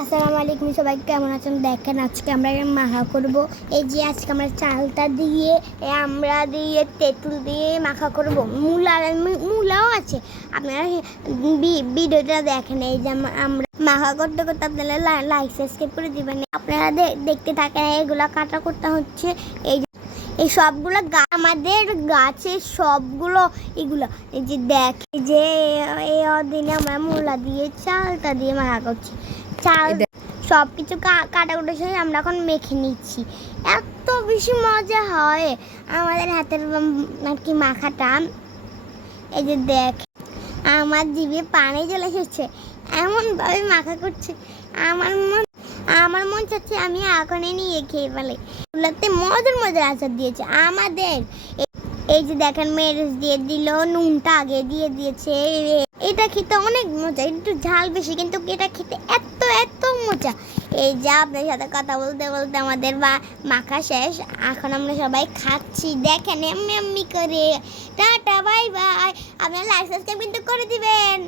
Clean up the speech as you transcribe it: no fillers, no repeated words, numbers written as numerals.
আসসালামু আলাইকুম, সবাই কেমন আছেন? দেখেন আজকে আমরা মাখা করব। এই যে আজকে আমরা চালটা দিয়ে আমরা দিয়ে তেঁতুল দিয়ে মাখা করব। মূলাও আছে, আপনারা ভিডিওটা দেখেন। এই যে আমরা মাখা করতে করতে আপনারা লাইক সাবস্ক্রাইব করে দিবেন। আপনারা দেখতে থাকেন। এগুলো কাটা করতে হচ্ছে। এই সবগুলো আমাদের গাছের সবগুলো এগুলো। এই যে দেখ, যে এই দিনে আমরা মূলা দিয়ে চালটা দিয়ে মাখা করছি। চাল সব কিছু কাটাকুটি শেষে আমরা এখন মেখে নিচ্ছি। এত বেশি মজা হয় আমাদের হাতের আর কি মাখাটা। এই যে দেখ, আমার জিভে পানি চলে এসেছে, এমনভাবে মাখা করছে। আমার মন চাচ্ছে আমি এখনই নিয়ে খেয়ে ফেলে। এগুলোতে মজার মজার আচার দিয়েছে আমাদের। এই যে দেখেন, মেরেজ দিয়ে দিল, নুনটা আগে দিয়ে দিয়েছে। এটা খেতে অনেক মজা, একটু ঝাল বেশি, কিন্তু এটা খেতে এত এত মজা। এই যে আপনার সাথে কথা বলতে বলতে আমাদের মাখা শেষ। এখন আমরা সবাই খাচ্ছি, দেখেন এমনি এমনি করে। Tata, bye bye. আপনারা লাইক সাবস্ক্রাইব কিন্তু করে দিবেন।